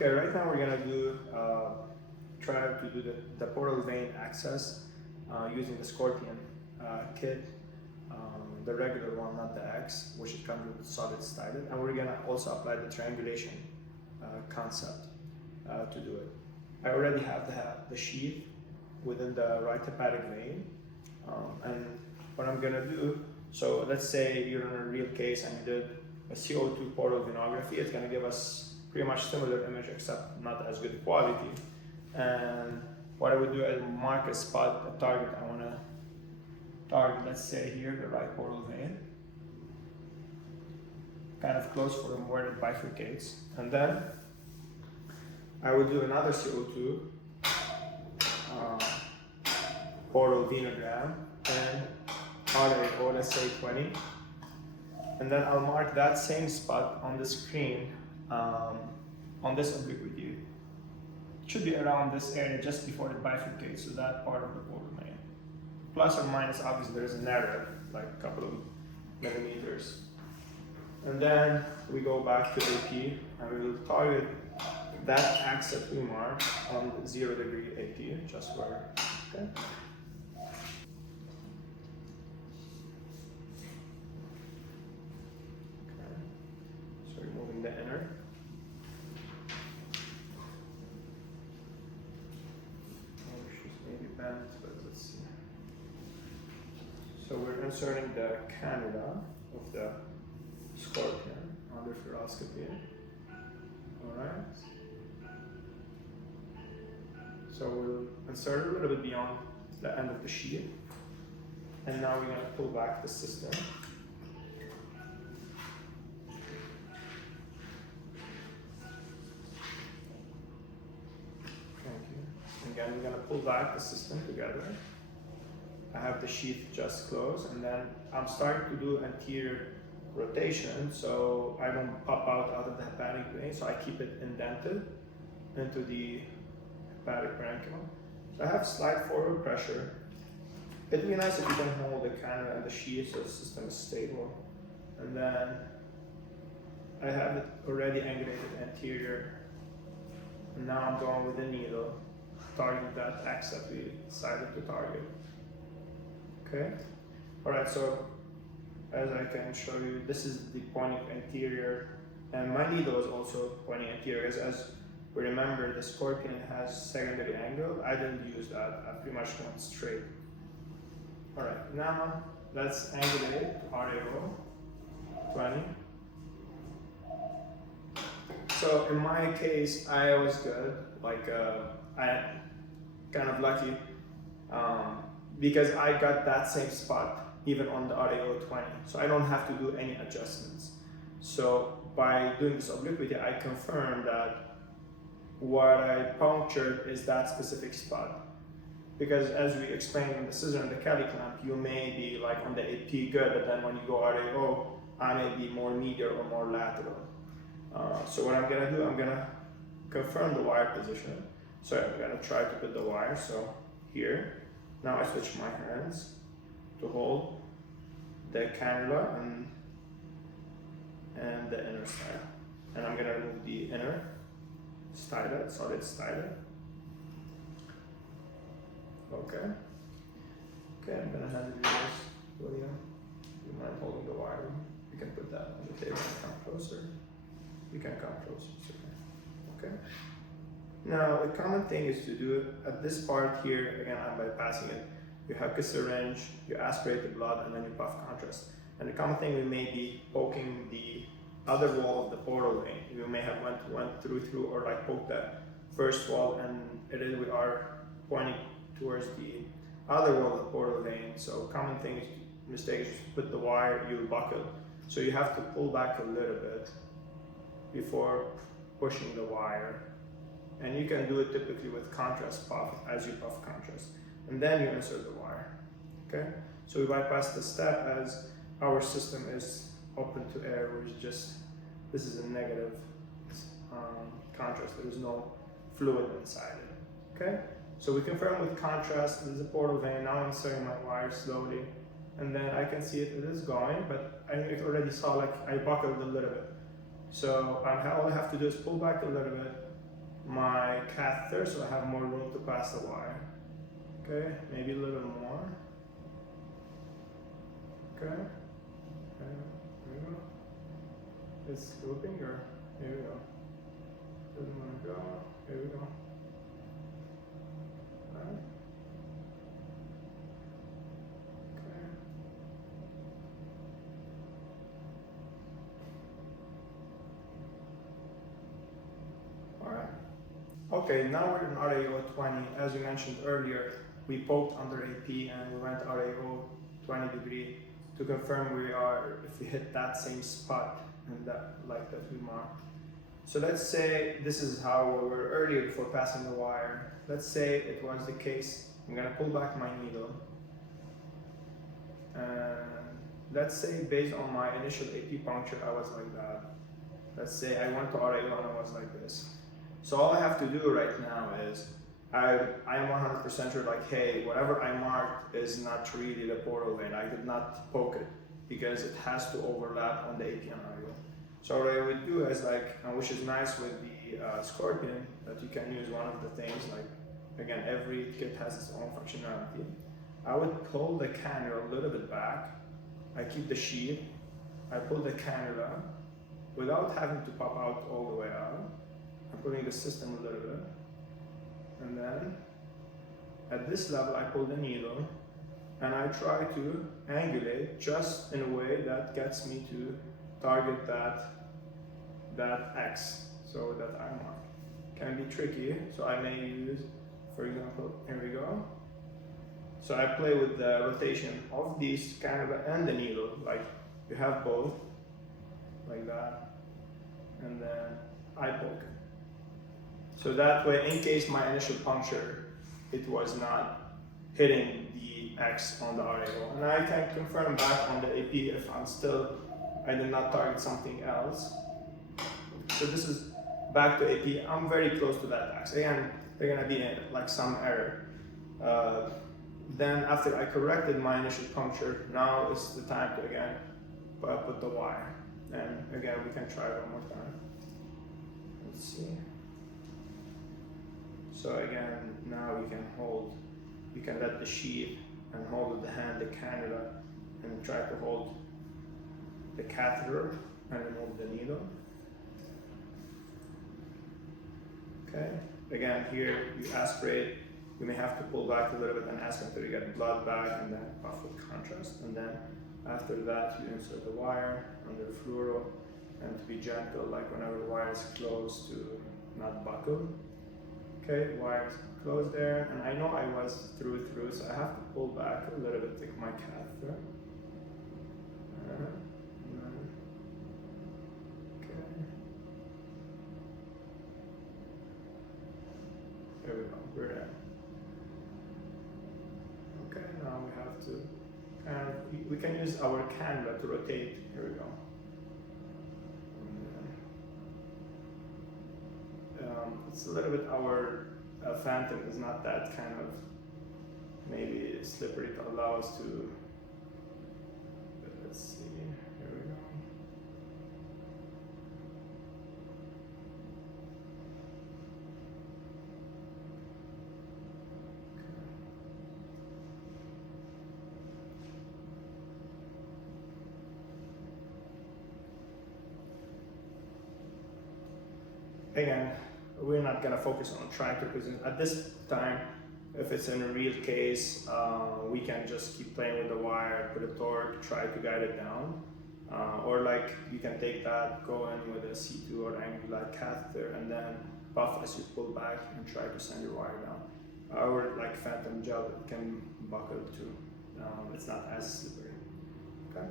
Okay, right now we're gonna do try to do the portal vein access using the Scoprion kit, the regular one, not the X, which it comes with solid stylet, and we're gonna also apply the triangulation concept to do it. I already have the sheath within the right hepatic vein, and what I'm gonna do. So let's say you're in a real case and you did a CO2 portal venography. It's gonna give us pretty much similar image except not as good quality. And what I would do is mark a spot, a target I want to target, let's say here, the right portal vein, kind of close from where it bifurcates. And then I would do another CO2 portal venogram and RAO, let's say 20. And then I'll mark that same spot on the screen on this obliquity. It should be around this area just before it bifurcates, so that part of the portal vein. Plus or minus, obviously there's an error, like a couple of millimeters. And then we go back to AP and we will target that axis we marked on the 0 degree AP, just where, okay? Removing the inner. Oh, she's maybe bent, but let's see. So we're inserting the cannula of the Scoprion under fluoroscopy. Alright. So we'll insert a little bit beyond the end of the sheath. And now we're going to pull back the system. Again, we're going to pull back the system together. I have the sheath just closed, and then I'm starting to do anterior rotation, so I don't pop out of the hepatic vein, so I keep it indented into the hepatic parenchyma. So I have slight forward pressure. It'd be nice if you can hold the cannula and the sheath so the system is stable. And then I have it already angulated anterior, and now I'm going with the needle. Target that X that we decided to target. Okay? Alright, so as I can show you, this is the pointing anterior, and my needle is also pointing anterior. As we remember, the Scoprion has secondary angle. I didn't use that, I pretty much went straight. Alright, now let's angulate RAO 20. So in my case, I was good. I kind of lucky because I got that same spot even on the RAO 20, so I don't have to do any adjustments. So by doing this obliquity, I confirm that what I punctured is that specific spot. Because as we explained in the scissor and the Kelly clamp, you may be like on the AP good, but then when you go RAO, I may be more medial or more lateral. So what I'm gonna do, I'm gonna confirm the wire position. So I'm going to try to put the wire, so here. Now I switch my hands to hold the cannula and the inner stylet. And I'm going to remove the inner stylet, solid stylet. Okay. Okay, I'm going to hand you this, William. You mind holding the wire? You can put that on the table and come closer. You can come closer, it's okay. Okay. Now, the common thing is to do at this part here, again, I'm bypassing it. You have a syringe, you aspirate the blood, and then you puff contrast. And the common thing, we may be poking the other wall of the portal vein. We may have went through, or like poke the first wall, and we are pointing towards the other wall of the portal vein. So common thing is, mistake is to put the wire, you buckle. So you have to pull back a little bit before pushing the wire. And you can do it typically with contrast puff as you puff contrast. And then you insert the wire, okay? So we bypass the step as our system is open to air, which is just, this is a negative contrast. There is no fluid inside it, okay? So we confirm with contrast, this is a portal vein. Now I'm inserting my wire slowly. And then I can see it is going, but I already saw like I buckled a little bit. So all I have to do is pull back a little bit, my catheter so I have more room to pass the wire. Okay, maybe a little more. Okay, here we go. It's looping, or here we go. Doesn't want to go. Here we go. Right. Okay. All right. Okay, now we're in RAO 20. As you mentioned earlier, we poked under AP and we went RAO 20 degree to confirm we are, if we hit that same spot and that like that we marked. So let's say this is how we were earlier before passing the wire. Let's say it was the case. I'm gonna pull back my needle. And let's say based on my initial AP puncture, I was like that. Let's say I went to RAO and I was like this. So all I have to do right now is I am 100% sure, like, hey, whatever I marked is not really the portal vein. I did not poke it because it has to overlap on the AP and RAO. So what I would do is, like, which is nice with the Scoprion, that you can use one of the things, like, again, every kit has its own functionality. I would pull the cannula a little bit back. I keep the sheath. I pull the cannula without having to pop out all the way out. I'm pulling the system a little bit. And then at this level, I pull the needle and I try to angulate just in a way that gets me to target that X, so that I mark. Can be tricky, so I may use, for example, here we go. So I play with the rotation of these cannula and the needle, like you have both, like that, and then I poke it. So that way, in case my initial puncture, it was not hitting the X on the RAO. And I can confirm back on the AP if I did not target something else. So this is back to AP. I'm very close to that X. Again, there's gonna be like some error. Then after I corrected my initial puncture, now is the time to again put the wire. And again, we can try one more time. Let's see. So again, now we can let the sheath and hold with the hand the cannula and try to hold the catheter and remove the needle. Okay, again here you aspirate, you may have to pull back a little bit and aspirate until you get blood back and then puff with contrast. And then after that you insert the wire under the fluoro, and to be gentle, like whenever the wire is closed, to not buckle. Okay, wires closed there, and I know I was through, so I have to pull back a little bit, take my catheter. Okay. There we go, we're there. Okay, now we have to, we can use our cannula to rotate. Here we go. It's a little bit, our phantom is not that kind of maybe slippery to allow us to, but let's see, here we go. Again, we're not going to focus on trying to present at this time. If it's in a real case, we can just keep playing with the wire, put a torque, try to guide it down. Or like you can take that, go in with a C2 or angular catheter, and then puff as you pull back and try to send your wire down. Or like phantom gel, it can buckle too. It's not as slippery. Okay.